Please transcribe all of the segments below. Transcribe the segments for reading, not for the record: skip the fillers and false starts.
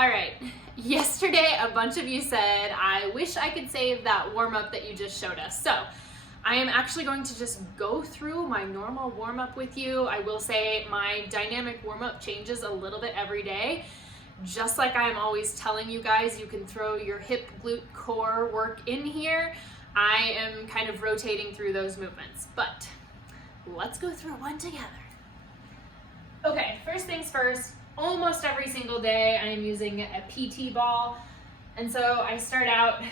All right, yesterday a bunch of you said, I wish I could save that warm-up that you just showed us. So I am actually going to just go through my normal warm-up with you. I will say my dynamic warm-up changes a little bit every day. Just like I'm always telling you guys, you can throw your hip, glute, core work in here. I am kind of rotating through those movements, but let's go through one together. Okay, first things first. Almost every single day I am using a PT ball, and so I start out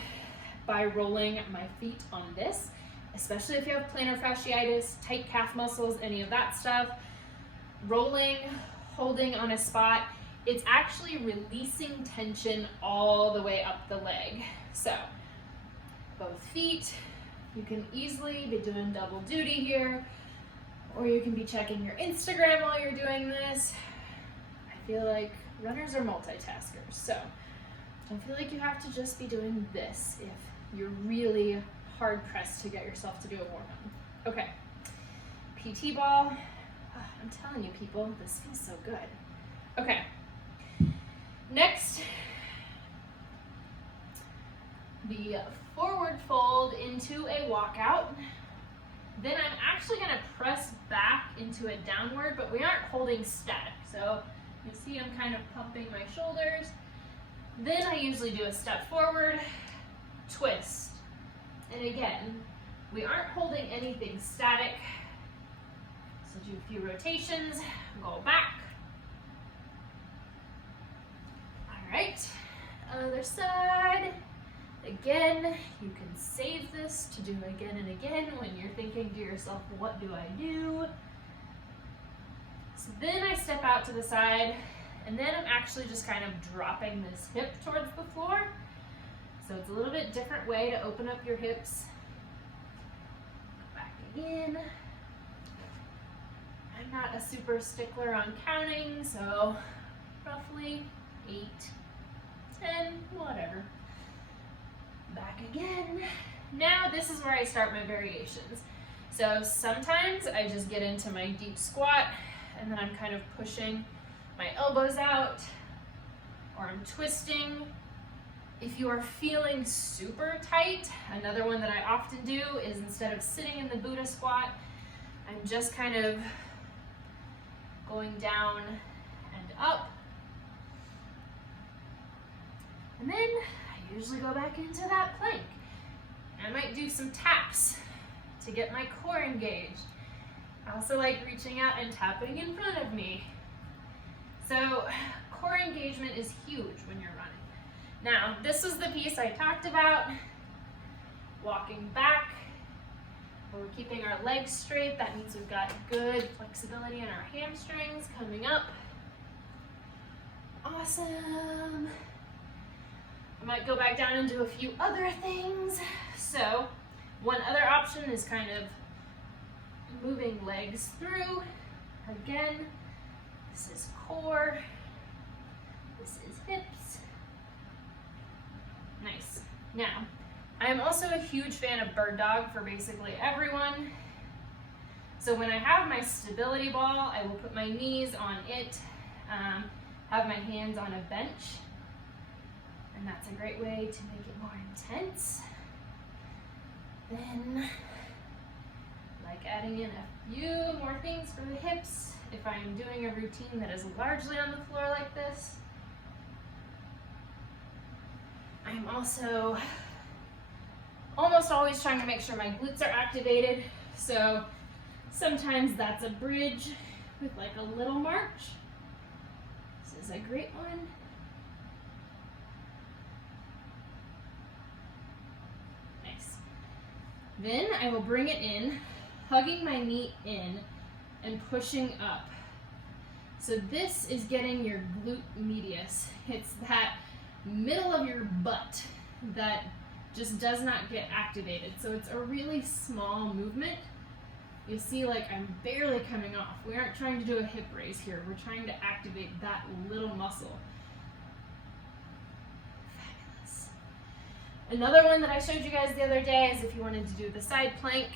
by rolling my feet on this, especially if you have plantar fasciitis, tight calf muscles, any of that stuff. Rolling, holding on a spot, it's actually releasing tension all the way up the leg. So both feet, you can easily be doing double duty here, or you can be checking your Instagram while you're doing this. I feel like runners are multitaskers, so don't feel like you have to just be doing this if you're really hard pressed to get yourself to do a warm-up. Okay, PT ball. Oh, I'm telling you people, this feels so good. Okay, next, the forward fold into a walkout. Then I'm actually gonna press back into a downward, but we aren't holding static. So you see I'm kind of pumping my shoulders. Then I usually do a step forward, twist. And again, we aren't holding anything static. So do a few rotations, go back. All right, other side. Again, you can save this to do again and again when you're thinking to yourself, what do I do? So then I step out to the side, and then I'm actually just kind of dropping this hip towards the floor. So it's a little bit different way to open up your hips. Back again. I'm not a super stickler on counting, so roughly 8, 10, whatever. Back again. Now this is where I start my variations. So sometimes I just get into my deep squat, and then I'm kind of pushing my elbows out, or I'm twisting. If you are feeling super tight, another one that I often do is instead of sitting in the Buddha squat, I'm just kind of going down and up. And then I usually go back into that plank. I might do some taps to get my core engaged. I also like reaching out and tapping in front of me. So core engagement is huge when you're running. Now, this is the piece I talked about, walking back. We're keeping our legs straight. That means we've got good flexibility in our hamstrings coming up. Awesome. I might go back down and do a few other things. So one other option is kind of moving legs through. Again, this is core, this is hips. Nice. Now, I am also a huge fan of bird dog for basically everyone. So when I have my stability ball, I will put my knees on it, have my hands on a bench, and that's a great way to make it more intense. Then, like adding in a few more things for the hips, if I am doing a routine that is largely on the floor like this. I'm also almost always trying to make sure my glutes are activated, so sometimes that's a bridge with like a little march. This is a great one. Nice. Then I will bring it in, hugging my knee in and pushing up. So this is getting your glute medius. It's that middle of your butt that just does not get activated. So it's a really small movement. You'll see like I'm barely coming off. We aren't trying to do a hip raise here. We're trying to activate that little muscle. Fabulous. Another one that I showed you guys the other day is if you wanted to do the side plank.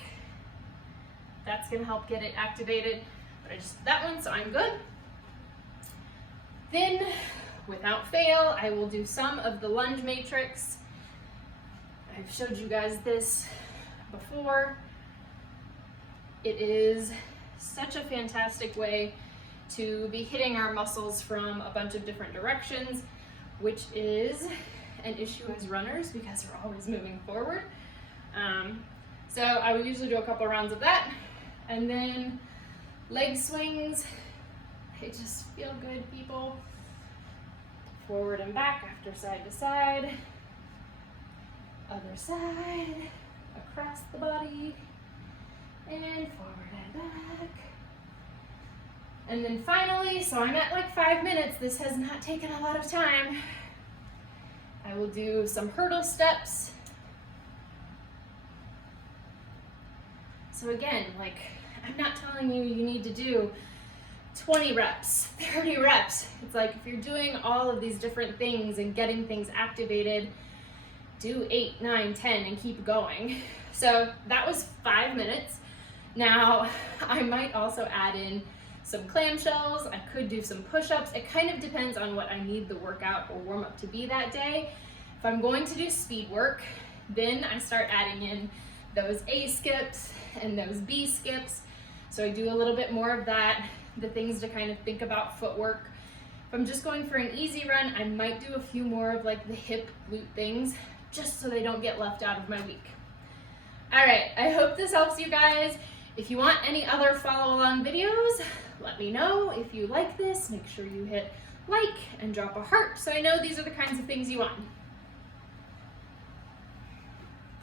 That's gonna help get it activated. But I just did that one, so I'm good. Then without fail, I will do some of the Lunge Matrix. I've showed you guys this before. It is such a fantastic way to be hitting our muscles from a bunch of different directions, which is an issue as runners because we're always moving forward. So I would usually do a couple rounds of that, and then leg swings. They just feel good, people. Forward and back after side to side. Other side, across the body, and forward and back. And then finally, so I'm at like 5 minutes, this has not taken a lot of time. I will do some hurdle steps. So again, like, I'm not telling you you need to do 20 reps, 30 reps. It's like if you're doing all of these different things and getting things activated, do 8, 9, 10 and keep going. So that was 5 minutes. Now I might also add in some clamshells. I could do some push-ups. It kind of depends on what I need the workout or warm-up to be that day. If I'm going to do speed work, then I start adding in those A skips and those B skips. So I do a little bit more of that, the things to kind of think about footwork. If I'm just going for an easy run, I might do a few more of like the hip glute things, just so they don't get left out of my week. All right, I hope this helps you guys. If you want any other follow along videos, let me know. If you like this, make sure you hit like and drop a heart so I know these are the kinds of things you want.